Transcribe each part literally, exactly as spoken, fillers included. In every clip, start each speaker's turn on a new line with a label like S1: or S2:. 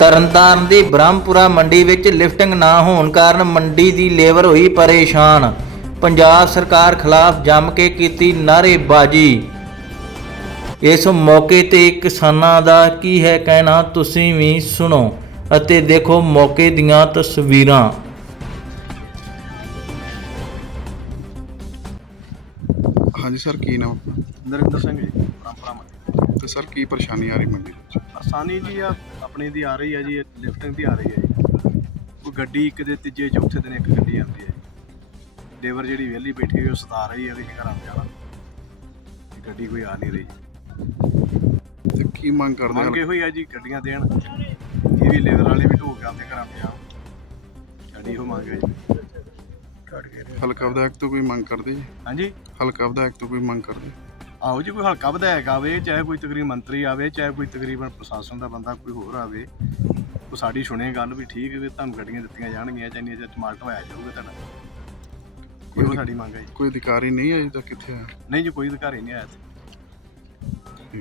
S1: ਤਰਨਤਾਰਨ ਦੀ ਬ੍ਰਹਮਪੁਰਾ ਮੰਡੀ ਵਿੱਚ ਲਿਫਟਿੰਗ ਨਾ ਹੋਣ ਕਾਰਨ ਮੰਡੀ ਦੀ ਲੇਬਰ ਹੋਈ ਪਰੇਸ਼ਾਨ। ਪੰਜਾਬ ਸਰਕਾਰ ਖਿਲਾਫ ਜੰਮ ਕੇ ਕੀਤੀ ਨਾਅਰੇਬਾਜ਼ੀ। ਇਸ ਮੌਕੇ ਤੇ ਕਿਸਾਨਾਂ ਦਾ ਕੀ ਹੈ ਕਹਿਣਾ, ਤੁਸੀਂ ਵੀ ਸੁਣੋ ਅਤੇ ਦੇਖੋ ਮੌਕੇ ਦੀਆਂ ਤਸਵੀਰਾਂ।
S2: ਹਾਂਜੀ ਸਰ, ਕੀ ਨਾਮ ਆਪਣਾ?
S3: ਨਰਿੰਦਰ ਸਿੰਘ ਜੀ, ਬ੍ਰਹਮਪੁਰਾ ਮੰਡੀ।
S2: ਤੇ ਸਰ ਕੀ ਪਰੇਸ਼ਾਨੀ ਆ ਰਹੀ ਮੰਡੀ ਵਿੱਚ?
S3: ਆਸਾਨੀ ਜੀ ਆ ਆਪਣੀ ਦੀ ਆ ਰਹੀ ਹੈ ਜੀ, ਲਿਫਟਿੰਗ ਦੀ ਆ ਰਹੀ ਹੈ ਜੀ। ਕੋਈ ਗੱਡੀ ਇੱਕ ਦੇ ਤੀਜੇ ਚੌਥੇ ਦਿਨ ਇੱਕ ਗੱਡੀ ਆਉਂਦੀ ਹੈ ਜੀ। ਲੇਬਰ ਜਿਹੜੀ ਵਿਹਲੀ ਬੈਠੀ ਹੋਈ ਉਹ ਸਤਾ ਰਹੀ ਹੈ ਕਿ ਘਰਾਂ ਨੂੰ ਜਾਣਾ, ਗੱਡੀ ਕੋਈ ਆ ਨਹੀਂ ਰਹੀ।
S2: ਤੇ ਕੀ ਮੰਗ ਕਰਦੇ
S3: ਮੰਗ
S2: ਹੋ?
S3: ਇਹੋ ਹੀ ਹੈ ਜੀ, ਗੱਡੀਆਂ ਦੇਣ, ਇਹ ਵੀ ਲੇਬਰ ਵਾਲੇ ਵੀ ਢੋ ਕੇ ਆਪਦੇ ਘਰਾਂ ਨੂੰ ਜਾਣ। ਸਾਡੀ ਇਹੋ ਮੰਗ ਹੈ ਜੀ।
S2: ਹਲਕਾ ਵਿਧਾਇਕ ਤੋਂ ਕੋਈ ਮੰਗ ਕਰਦੇ ਜੀ?
S3: ਹਾਂਜੀ,
S2: ਹਲਕਾ ਵਿਧਾਇਕ ਤੋਂ ਕੋਈ ਮੰਗ ਕਰਦੇ?
S3: ਆਓ ਜੀ, ਕੋਈ ਹਲਕਾ ਵਿਧਾਇਕ ਆਵੇ, ਚਾਹੇ ਕੋਈ ਤਕਰੀਬਨ ਮੰਤਰੀ ਆਵੇ, ਚਾਹੇ ਕੋਈ ਤਕਰੀਬਨ ਪ੍ਰਸ਼ਾਸਨ ਦਾ ਬੰਦਾ ਕੋਈ ਹੋਰ ਆਵੇ, ਉਹ ਸਾਡੀ ਸੁਣੇ ਗੱਲ ਵੀ ਠੀਕ ਹੈ, ਤੁਹਾਨੂੰ ਗੱਡੀਆਂ ਦਿੱਤੀਆਂ ਜਾਣਗੀਆਂ, ਚਾਹੇ ਜੇ ਟਮਾਟਰ ਹੋਇਆ ਜਾਊਗਾ ਤੁਹਾਡਾ। ਇਹੋ ਸਾਡੀ ਮੰਗ ਹੈ ਜੀ।
S2: ਕੋਈ ਅਧਿਕਾਰੀ ਨਹੀਂ ਅਜੇ ਤੱਕ ਕਿੱਥੇ ਆਇਆ?
S3: ਨਹੀਂ ਜੀ, ਕੋਈ ਅਧਿਕਾਰੀ ਨਹੀਂ ਆਇਆ ਇੱਥੇ।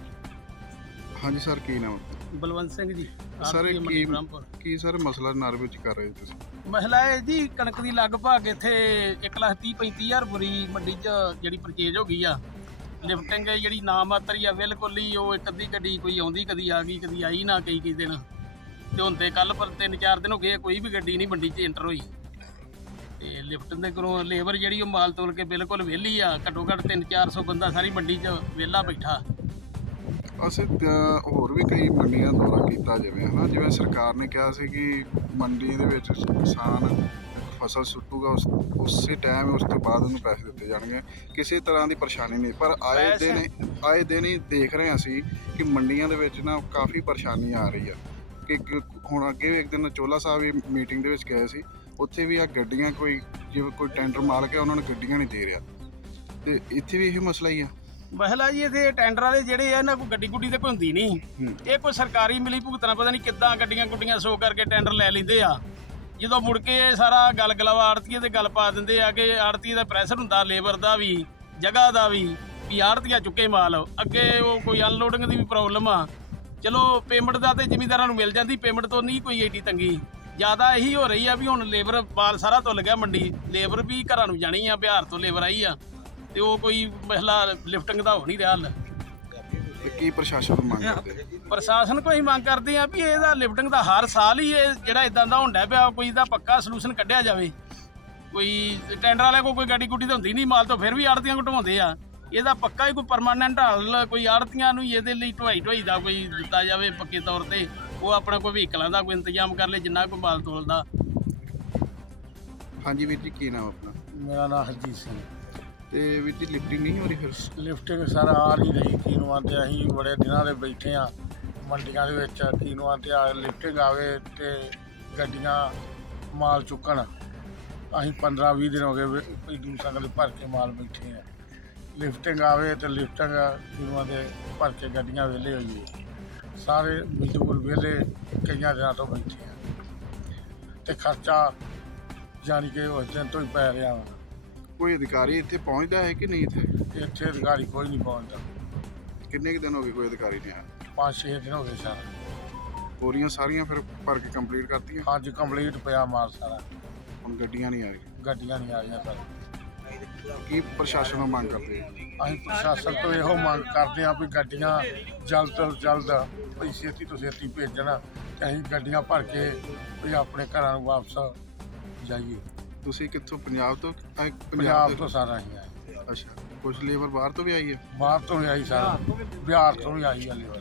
S2: ਹਾਂਜੀ ਸਰ, ਕੀ ਨਾਮ?
S4: ਬਲਵੰਤ ਸਿੰਘ ਜੀ।
S2: ਸਰ
S4: ਆਰਤੀ
S2: ਕੀ
S4: ਮੰਡੀ ਬ੍ਰਹਮਪੁਰ।
S2: ਕੀ ਸਰ ਮਸਲਾ ਨਰ ਵਿੱਚ ਕਰ ਰਹੇ ਤੁਸੀਂ?
S4: ਮਹਿਲਾ ਹੈ ਜੀ, ਕਣਕ ਦੀ ਲਗਭਗ ਇੱਥੇ ਇੱਕ ਲੱਖ ਤੀਹ ਪੈਂਤੀ ਹਜ਼ਾਰ ਬੁਰੀ ਮੰਡੀ 'ਚ ਜਿਹੜੀ ਪਰਚੇਜ ਹੋ ਗਈ ਆ। ਲਿਫਟਿੰਗ ਹੈ ਜਿਹੜੀ ਨਾ ਮਾਤਰ ਆ, ਬਿਲਕੁਲ ਹੀ ਉਹ ਇੱਕ ਅੱਧੀ ਗੱਡੀ ਕੋਈ ਆਉਂਦੀ, ਕਦੀ ਆ ਗਈ, ਕਦੀ ਆਈ ਨਾ, ਕਈ ਕਈ ਦਿਨ। ਤੇ ਹੁਣ ਤੇ ਕੱਲ ਪਰ ਤਿੰਨ ਚਾਰ ਦਿਨ ਹੋ ਗਏ ਕੋਈ ਵੀ ਗੱਡੀ ਨਹੀਂ ਮੰਡੀ 'ਚ ਐਂਟਰ ਹੋਈ। ਤੇ ਲਿਫਟ ਦੇ ਕੋਲੋਂ ਲੇਬਰ ਜਿਹੜੀ ਉਹ ਮਾਲ ਤੋਲ ਕੇ ਬਿਲਕੁਲ ਵਿਹਲੀ ਆ। ਘੱਟੋ ਘੱਟ ਤਿੰਨ ਚਾਰ ਸੌ ਬੰਦਾ ਸਾਰੀ ਮੰਡੀ 'ਚ ਵਿਹਲਾ ਬੈਠਾ।
S2: ਅਸੀਂ ਤਾਂ ਹੋਰ ਵੀ ਕਈ ਮੰਡੀਆਂ ਦੌਰਾ ਕੀਤਾ, ਜਿਵੇਂ ਹਨਾ, ਜਿਵੇਂ ਸਰਕਾਰ ਨੇ ਕਿਹਾ ਸੀ ਕਿ ਮੰਡੀ ਦੇ ਵਿੱਚ ਕਿਸਾਨ ਫਸਲ ਸੁੱਟੂਗਾ, ਉਸ ਉਸੇ ਟਾਈਮ ਉਸ ਤੋਂ ਬਾਅਦ ਉਹਨੂੰ ਪੈਸੇ ਦਿੱਤੇ ਜਾਣਗੇ। ਕਿਸੇ ਤਰ੍ਹਾਂ ਦੀ ਪਰੇਸ਼ਾਨੀ ਨਹੀਂ, ਪਰ ਆਏ ਦਿਨ ਆਏ ਦਿਨ ਹੀ ਦੇਖ ਰਹੇ ਹਾਂ ਅਸੀਂ ਕਿ ਮੰਡੀਆਂ ਦੇ ਵਿੱਚ ਨਾ ਕਾਫੀ ਪਰੇਸ਼ਾਨੀ ਆ ਰਹੀ ਆ। ਕਿ ਹੁਣ ਅੱਗੇ ਇੱਕ ਦਿਨ ਚੋਲਾ ਸਾਹਿਬ ਵੀ ਮੀਟਿੰਗ ਦੇ ਵਿੱਚ ਗਏ ਸੀ, ਉੱਥੇ ਵੀ ਆ ਗੱਡੀਆਂ, ਕੋਈ ਜਿਵੇਂ ਕੋਈ ਟੈਂਡਰ ਮਾਲਕ ਹੈ ਉਹਨਾਂ ਨੂੰ ਗੱਡੀਆਂ ਨਹੀਂ ਦੇ ਰਿਹਾ, ਤੇ ਇੱਥੇ ਵੀ ਇਹ ਮਸਲਾ ਹੀ ਆ।
S4: ਮਹਿਲਾ ਜੀ, ਇੱਥੇ ਟੈਂਡਰ ਵਾਲੇ ਜਿਹੜੇ ਆ ਇਹਨਾਂ ਕੋਈ ਗੱਡੀ ਗੁੱਡੀ ਤੇ ਕੋਈ ਹੁੰਦੀ ਨਹੀਂ। ਇਹ ਕੋਈ ਸਰਕਾਰੀ ਮਿਲੀ ਭੁਗਤਣਾ, ਪਤਾ ਨਹੀਂ ਕਿੱਦਾਂ ਗੱਡੀਆਂ ਗੁੱਡੀਆਂ ਸੋ ਕਰਕੇ ਟੈਂਡਰ ਲੈ ਲੈਂਦੇ ਆ। ਜਦੋਂ ਮੁੜ ਕੇ ਸਾਰਾ ਗੱਲ ਗਲਵਾ ਆੜਤੀਏ ਤੇ ਗੱਲ ਪਾ ਦਿੰਦੇ ਆ ਕਿ ਆੜਤੀਏ ਦਾ ਪ੍ਰੈਸ਼ਰ ਹੁੰਦਾ, ਲੇਬਰ ਦਾ ਵੀ, ਜਗ੍ਹਾ ਦਾ ਵੀ, ਵੀ ਆੜਤੀਆ ਚੁੱਕੇ ਮਾਲ। ਅੱਗੇ ਉਹ ਕੋਈ ਅਨਲੋਡਿੰਗ ਦੀ ਵੀ ਪ੍ਰੋਬਲਮ ਆ। ਚਲੋ ਪੇਮੈਂਟ ਦਾ ਤੇ ਜ਼ਿਮੀਂਦਾਰਾਂ ਨੂੰ ਮਿਲ ਜਾਂਦੀ, ਪੇਮੈਂਟ ਤੋਂ ਨਹੀਂ ਕੋਈ ਏਡੀ ਤੰਗੀ। ਜ਼ਿਆਦਾ ਇਹੀ ਹੋ ਰਹੀ ਆ ਵੀ ਹੁਣ ਲੇਬਰ ਮਾਲ ਸਾਰਾ ਤੁੱਲ ਗਿਆ ਮੰਡੀ, ਲੇਬਰ ਵੀ ਘਰਾਂ ਨੂੰ ਜਾਣੀ ਆ, ਬਿਹਾਰ ਤੋਂ ਲੇਬਰ ਆਈ ਆ, ਤੇ ਉਹ ਕੋਈ ਮਸਲਾ ਲਿਫਟਿੰਗ ਦਾ ਹੋ ਨਹੀਂ ਰਿਹਾ ਹੱਲ।
S2: ਤੇ ਕੀ ਪ੍ਰਸ਼ਾਸਨ ਨੂੰ ਮੰਗ ਕਰਦੇ?
S4: ਪ੍ਰਸ਼ਾਸਨ ਕੋਈ ਮੰਗ ਕਰਦੇ ਆ ਵੀ ਇਹਦਾ ਲਿਫਟਿੰਗ ਦਾ ਹਰ ਸਾਲ ਹੀ ਇਹ ਜਿਹੜਾ ਇਦਾਂ ਦਾ ਹੁੰਦਾ ਪਿਆ, ਕੋਈ ਇਹਦਾ ਪੱਕਾ ਸੋਲੂਸ਼ਨ ਕੱਢਿਆ ਜਾਵੇ। ਕੋਈ ਟੈਂਡਰ ਵਾਲੇ ਕੋਲ ਕੋਈ ਗੱਡੀ ਗੁੱਡੀ ਤਾਂ ਹੁੰਦੀ ਨਹੀਂ ਮਾਲ ਤੋਂ, ਫਿਰ ਵੀ ਆੜਤੀਆਂ ਘਟਵਾਉਂਦੇ ਆ। ਇਹਦਾ ਪੱਕਾ ਹੀ ਕੋਈ ਪਰਮਾਨੈਂਟ ਹੱਲ, ਕੋਈ ਆੜਤੀਆਂ ਨੂੰ ਇਹਦੇ ਲਈ ਢਵਾਈ ਢਵਾਈ ਦਾ ਕੋਈ ਦਿੱਤਾ ਜਾਵੇ ਪੱਕੇ ਤੌਰ ਤੇ। ਉਹ ਆਪਣਾ ਕੋਈ ਵਹੀਕਲਾਂ ਦਾ ਕੋਈ ਇੰਤਜ਼ਾਮ ਕਰ ਲੇ ਜਿੰਨਾ ਕੋਈ ਮਾਲ ਤੋਲਦਾ।
S2: ਹਾਂਜੀ ਵੀਰ ਜੀ, ਕੀ ਨਾਮ ਆਪਣਾ?
S4: ਮੇਰਾ ਨਾਮ ਹਰਜੀਤ ਸਿੰਘ।
S2: ਤੇ ਵੀਰ ਜੀ ਲਿਫਟਿੰਗ ਨਹੀਂ ਹੋ ਰਹੀ ਫਿਰ?
S4: ਲਿਫਟਿੰਗ ਸਰ ਆ ਨਹੀਂ ਰਹੀ। ਕੀਨੂਆਂ ਤੇ ਅਸੀਂ ਬੜੇ ਦਿਨਾਂ ਦੇ ਬੈਠੇ ਆ ਮੰਡੀਆਂ ਦੇ ਵਿੱਚ। ਕੀਨੂਆਂ ਤੇ ਆ ਲਿਫਟਿੰਗ ਆਵੇ ਤੇ ਗੱਡੀਆਂ ਮਾਲ ਚੁੱਕਣ। ਅਸੀਂ ਪੰਦਰਾਂ ਵੀਹ ਦਿਨ ਹੋ ਗਏ ਪੀਡੂ ਸੰਗਲ ਭਰ ਕੇ ਮਾਲ ਬੈਠੇ ਆ। ਲਿਫਟਿੰਗ ਆਵੇ ਤੇ ਲਿਫਟਿੰਗ ਕੀਨੂਆਂ ਦੇ ਭਰ ਕੇ ਗੱਡੀਆਂ ਵਿਹਲੇ ਹੋਈਏ। ਸਾਰੇ ਮਜ਼ਦੂਰ ਵਿਹਲੇ ਕਈਆਂ ਦਿਨਾਂ ਤੋਂ ਬੈਠੇ ਆ, ਤੇ ਖਰਚਾ ਜਾਣੀ ਕਿ ਉਸ ਦਿਨ ਤੋਂ ਹੀ ਪੈ ਰਿਹਾ ਵਾ।
S2: ਕੋਈ ਅਧਿਕਾਰੀ ਇੱਥੇ ਪਹੁੰਚਦਾ ਹੈ ਕਿ ਨਹੀਂ? ਇੱਥੇ
S4: ਇੱਥੇ ਅਧਿਕਾਰੀ ਕੋਈ ਨਹੀਂ ਪਹੁੰਚਦਾ।
S2: ਕਿੰਨੇ ਕੁ ਦਿਨ ਹੋ ਗਏ ਕੋਈ ਅਧਿਕਾਰੀ ਨਹੀਂ ਆਇਆ?
S4: ਪੰਜ ਛੇ ਦਿਨ ਹੋ ਗਏ ਸਰ।
S2: ਬੋਰੀਆਂ ਸਾਰੀਆਂ ਫਿਰ ਭਰ ਕੇ ਕੰਪਲੀਟ ਕਰਤੀਆਂ?
S4: ਅੱਜ ਕੰਪਲੀਟ ਪਿਆ ਮਾਲ ਸਾਰਾ।
S2: ਹੁਣ ਗੱਡੀਆਂ ਨਹੀਂ ਆ ਰਹੀਆਂ?
S4: ਗੱਡੀਆਂ ਨਹੀਂ ਆ ਰਹੀਆਂ ਸਰ।
S2: ਕੀ ਪ੍ਰਸ਼ਾਸਨ ਨੂੰ ਮੰਗ ਕਰਦੇ ਆ?
S4: ਅਸੀਂ ਪ੍ਰਸ਼ਾਸਨ ਤੋਂ ਇਹੋ ਮੰਗ ਕਰਦੇ ਹਾਂ ਵੀ ਗੱਡੀਆਂ ਜਲਦ ਤੋਂ ਜਲਦ ਵੀ ਛੇਤੀ ਤੋਂ ਛੇਤੀ ਭੇਜਣ, ਤੇ ਅਸੀਂ ਗੱਡੀਆਂ ਭਰ ਕੇ ਵੀ ਆਪਣੇ ਘਰਾਂ ਨੂੰ ਵਾਪਸ ਜਾਈਏ।
S2: ਤੁਸੀਂ ਕਿੱਥੋਂ? ਪੰਜਾਬ ਤੋਂ ਆਏ?
S4: ਪੰਜਾਬ ਤੋਂ ਸਾਰਾ ਅਸੀਂ ਆਏ।
S2: ਅੱਛਾ, ਕੁਛ ਲੇਬਰ ਬਾਹਰ ਤੋਂ ਵੀ ਆਈ ਹੈ?
S4: ਬਾਹਰ ਤੋਂ ਵੀ ਆਈ ਸਾਰਾ, ਬਿਹਾਰ ਤੋਂ ਵੀ ਆਈ ਹੈ ਲੇਬਰ।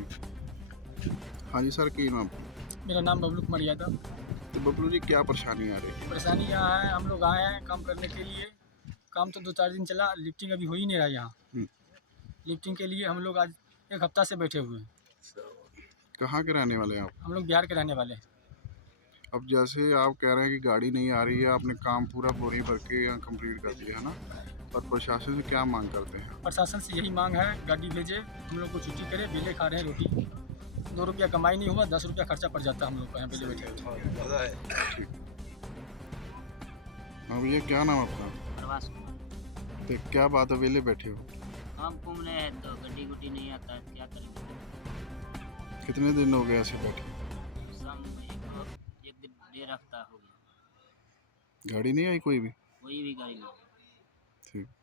S2: ਹਾਂਜੀ ਸਰ, ਕੀ ਨਾਮ?
S5: मेरा नाम बबलू कुमार यादव।
S2: तो बबलू जी, क्या परेशानी आ रही है?
S5: परेशानी यहाँ है, हम लोग आए हैं काम करने के लिए। काम तो दो चार दिन चला, लिफ्टिंग अभी हो ही नहीं रहा यहाँ। लिफ्टिंग के लिए हम लोग आज एक हफ्ता से बैठे हुए हैं।
S2: कहाँ के रहने वाले हैं आप?
S5: हम लोग बिहार के रहने वाले हैं।
S2: अब जैसे आप कह रहे हैं कि गाड़ी नहीं आ रही है, आपने काम पूरा बोरी भर के यहाँ कंप्लीट कर दिया है ना, और प्रशासन से क्या मांग करते हैं?
S5: प्रशासन से यही मांग है, गाड़ी भेजे, हम लोग को छुट्टी करे, बेले खा रहे हैं रोटी। दो रुपया कमाई नहीं हुआ, दस रुपया खर्चा पड़ जाता है हम लोग को यहाँ बेले बैठे।
S2: ठीक। हाँ भैया, क्या नाम अपना?
S6: प्रवास कुमार।
S2: तो क्या बात है, वेले बैठे हो?
S6: हम घूम रहे हैं तो गड्डी गुड्डी नहीं आता है, क्या करेंगे?
S2: कितने दिन हो गए ऐसे बैठे?
S6: रफ्ता हो गया,
S2: गाड़ी नहीं आई कोई भी?
S6: कोई भी गाड़ी नहीं आई।
S2: ठीक।